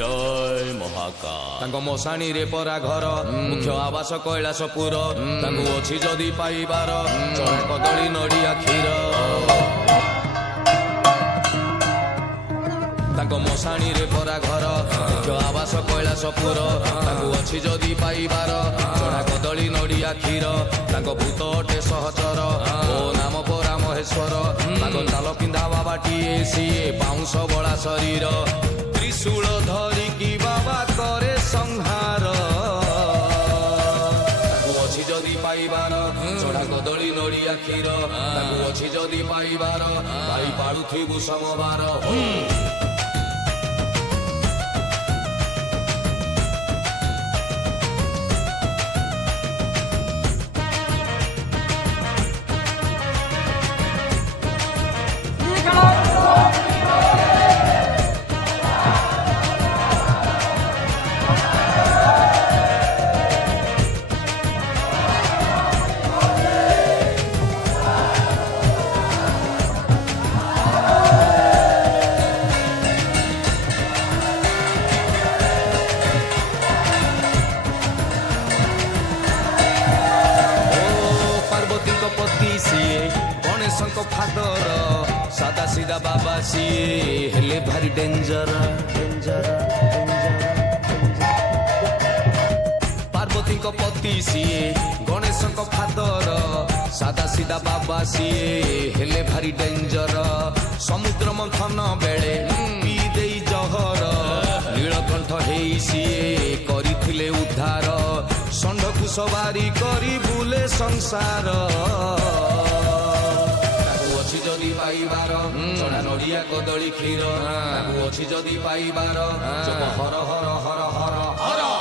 जय महाकाल मशाणी रे परा घर मुख्य आवास कैलासपुर अच्छी जदि पाइबार चढ़ा कदली नड़िया क्षीर मशाणी रे परा घर मुख्य आवास कैलासपुर अच्छी जदि पाइबार चढ़ा कदली नड़िया क्षीर भूत अटे सहचर ओ नाम परा महेश्वर चाल पिंधा बाबाटीए सीए बाउंश बड़ा शरीर त्रिशूल धरिकी बाबा करे संहार अच्छी जदि पाइबार चढ़ा कदली नड़िया क्षीर अच्छी जदि पाइबार भाई पारुथिबु समबार गणेश फादर सादा सीधा बाबा सीए हेले भारी डेंजर पार्वती पति सीए गणेश फादर सादा सीधा बाबा सीए हेले भारी डेंजर समुद्र मंथन बेले पी देई जहर नीलकंठ हेई सीए करिथिले उद्धार षंढकु सवारी करी बुले संसार अच्छी जदि पाइबार चढ़ा नड़िया कदली क्षीर अच्छी जदि पाइबार हर हर हर हर हर